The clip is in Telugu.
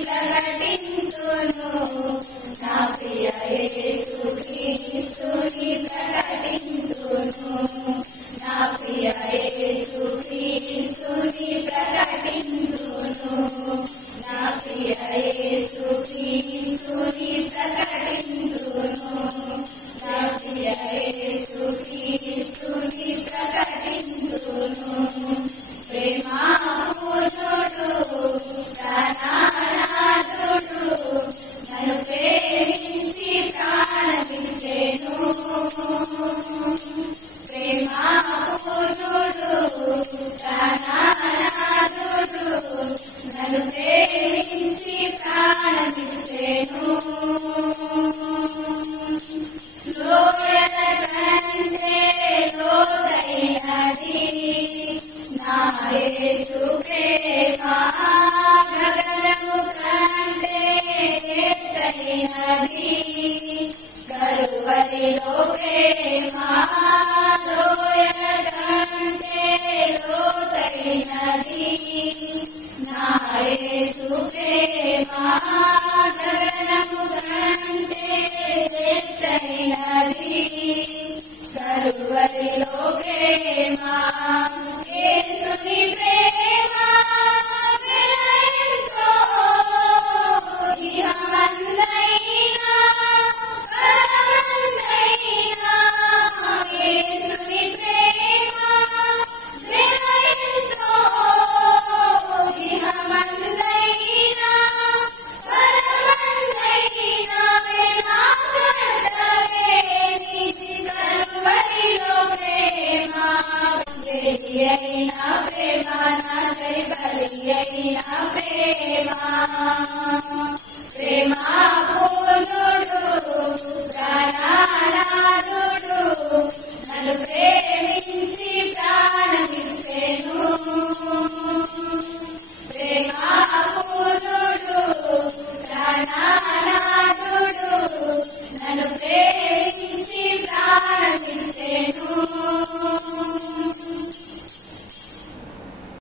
ప్రకటింతును నా ప్రియ యేసు క్రీస్తుని ప్రకటింతును నా ప్రియ యేసు క్రీస్తుని ప్రకటింతును నా ప్రియ యేసు క్రీస్తుని ప్రకటింతును నా ప్రియ యేసు క్రీస్తుని ప్రకటింతును ప్రేమాపూర్ణుడు ప్రాణనాథుడు నన్ను ప్రేమించి ప్రాణమిచ్చెను ప్రేమాపూర్ణుడు ప్రాణనాథుడు నన్ను ప్రేమించి ప్రాణమిచ్చెను లోయల కంటే లోతైనది నా యేసు ప్రేమ గగనము కంటే ఎత్తైనది కలువరిలో ప్రేమ లోయల కంటే లోతైనది నా యేసు ప్రేమ గగనము కంటే ఎత్తైనది కలువరిలో ప్రేమ యేసుని ప్రేమ వెలయంతో ఇహమందైనా పరమందైనా యేసుని ప్రేమ వెలయంతో ఇహమందైనా పరమందైనా వెలాగడలేని కలువరిలో ప్రేమ బలియైన ప్రేమ నాకై బలియైన ప్రేమ ప్రేమాపూర్ణుడు ప్రాణనాథుడు నన్ను ప్రేమించి ప్రాణమిచ్చెను ప్రేమాపూర్ణుడు ప్రాణనాథుడు నన్ను ప్రేమించి ప్రాణమిచ్చెను